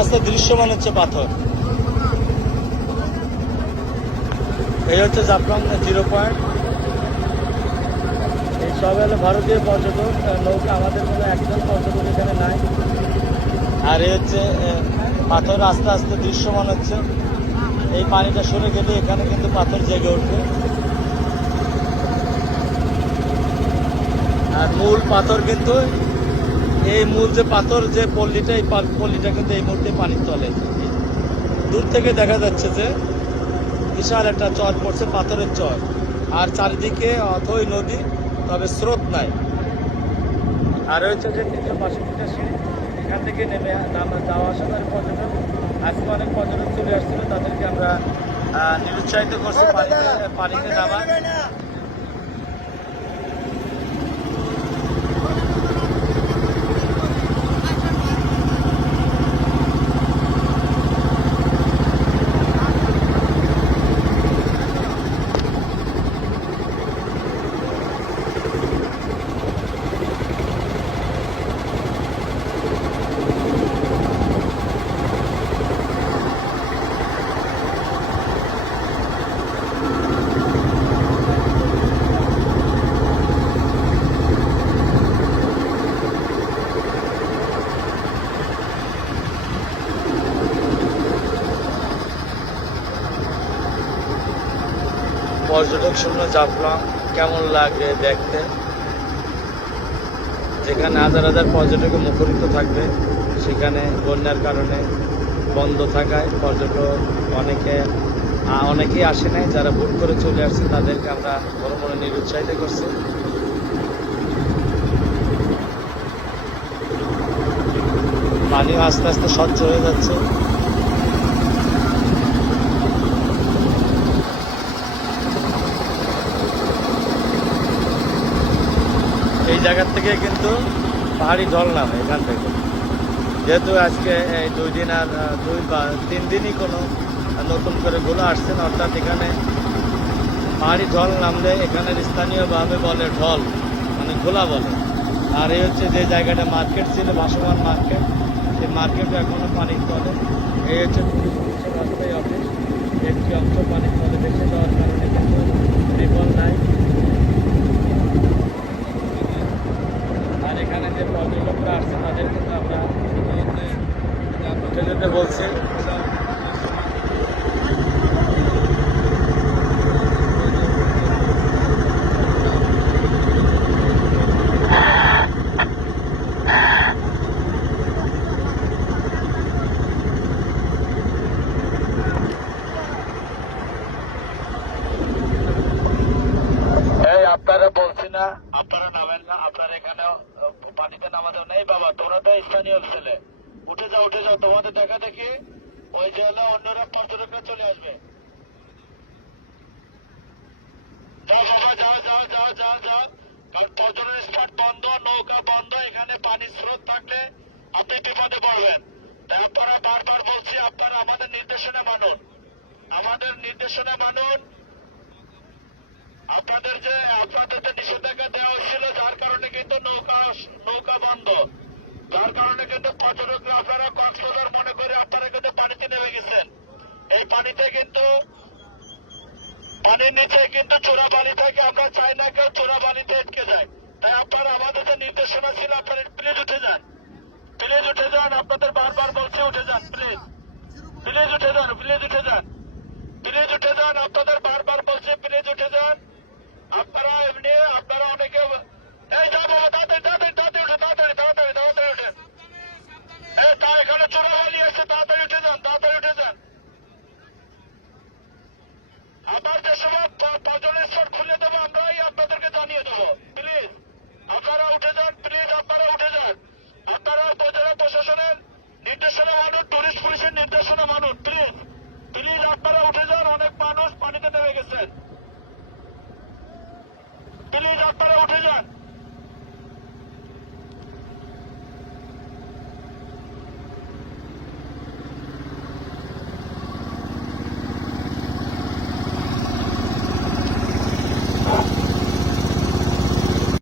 আস্তে দৃশ্যমান হচ্ছে পাথর। এই হচ্ছে জাফলং 0 পয়েন্ট। এই সব হলো ভারতীয় পর্যটক নৌকা, আমাদের কোনো একজন পর্যটক এখানে নাই। আর এই হচ্ছে পাথর আস্তে আস্তে দৃশ্যমান হচ্ছে। এই পানিটা সরে গেলে এখানে কিন্তু পাথর জেগে উঠবে। আর মূল পাথর কিন্তু এই মূল যে পাথর যে পল্লীটা, এই পল্লীটা কিন্তু এই মুহূর্তে পানির তলে। দূর থেকে দেখা যাচ্ছে যে বিশাল একটা চর পড়ছে, পাথরের চর। আর চারিদিকে অথই নদী, তবে স্রোত নাই। আর হচ্ছে যে 362 সিঁড়ি, এখান থেকে নেমে যাওয়া আসা করে পর্যটক। আজকে অনেক পর্যটক চলে আসছিল, তাদেরকে আমরা নিরুৎসাহিত করছি পানিতে নামা। পর্যটক শূন্য জাফলং কেমন লাগে দেখতে, যেখানে হাজার হাজার পর্যটকে মুখরিত থাকবে, সেখানে বন্যার কারণে বন্ধ থাকায় পর্যটক অনেকেই আসে নাই। যারা ভুল করে চলে আসছে তাদেরকে আমরা বড় বড় নিরুৎসাহিত করছি। পানিও আস্তে আস্তে স্বচ্ছ হয়ে যাচ্ছে। এই জায়গার থেকে কিন্তু পাহাড়ি ঢল নামে এখান থেকে। যেহেতু আজকে এই 2 দিন আর 2 বা 3 দিনই কোনো নতুন করে গোলা আসছে না, অর্থাৎ এখানে পাহাড়ি ঢল নামলে এখানের স্থানীয়ভাবে বলে ঢল, মানে গোলা বলে। আর এই হচ্ছে যে জায়গাটা মার্কেট ছিল, ভাসমান মার্কেট, সেই মার্কেটও এখনও পানির তলে। এই হচ্ছে রাস্তায় অফিস, একটি অংশ পানির তলে ভেসে যাওয়ার কারণে কিন্তু রিপন নাই। আর এখানে যে পর্যটকরা আসছে তাদের কিন্তু আমরা উঠে যেতে বলছি। আপনারা বলছি না আপনারা নামেন না, আপনারা এখানে পানিতে নামাতে নেই বাবা, তোমরা তো স্থানীয় ছেলে, উঠে যাও উঠে যাও। তোমাদের দেখা দেখি ওই যে হলো অন্যরা পর্যটকরা চলে আসবে। যাও বাবা, যাও যাও যাও যাও যাও, কারণ পর্যটন স্পট বন্ধ, নৌকা বন্ধ, এখানে পানির স্রোত থাকলে আপনি বিপদে পড়বেন। তাই আপনারা বারবার বলছি, আপনারা আমাদের নির্দেশনা মানুন, আমাদের নির্দেশনা মানুন। আপনাদের যে নিষেধাজ্ঞা দেওয়া হয়েছিল, যার কারণে কিন্তু নৌকা বন্ধ, যার কারণে কিন্তু পর্যটকরা আপনারা কক্সবাজার মনে করে আপনারা কিন্তু পানিতে নেমে গেছেন। এই পানিতে কিন্তু পানির নিচে কিন্তু চোরা পানি থাকে, আমরা চাই না কেউ চোরা পানিতে আটকে যায়। তাই আপনারা আমাদের যে নির্দেশনা ছিল, আপনারা প্লিজ উঠে যান, প্লিজ উঠে যান। আপনাদের বারবার বলছে উঠে যান, প্লিজ প্লিজ উঠে যান, প্লিজ উঠে যান, প্লিজ উঠে যান। আপনাদের বারবার বলছে প্লিজ উঠে যান। আপনারা এমনি আপনারা অনেকে এই যাবো, তাড়াতাড়ি তাড়াতাড়ি তাড়াতাড়ি উঠে, তাড়াতাড়ি তাড়াতাড়ি তাড়াতাড়ি উঠে। তা এখানে চোরা পানি আছে, তাড়াতাড়ি উঠে যান, তাড়াতাড়ি উঠে যান। আবার যে সময় পর্যটন স্পট খুলে দেবো আমরাই আপনাদেরকে জানিয়ে দেবো। প্লিজ আপনারা উঠে যান, প্লিজ আপনারা উঠে যান। আপনারা উপজেলা প্রশাসনের নির্দেশনা মানুন, টুরিস্ট পুলিশের নির্দেশনা মানুন, প্লিজ প্লিজ আপনারা উঠে যান। অনেক মানুষ পানিতে নেমে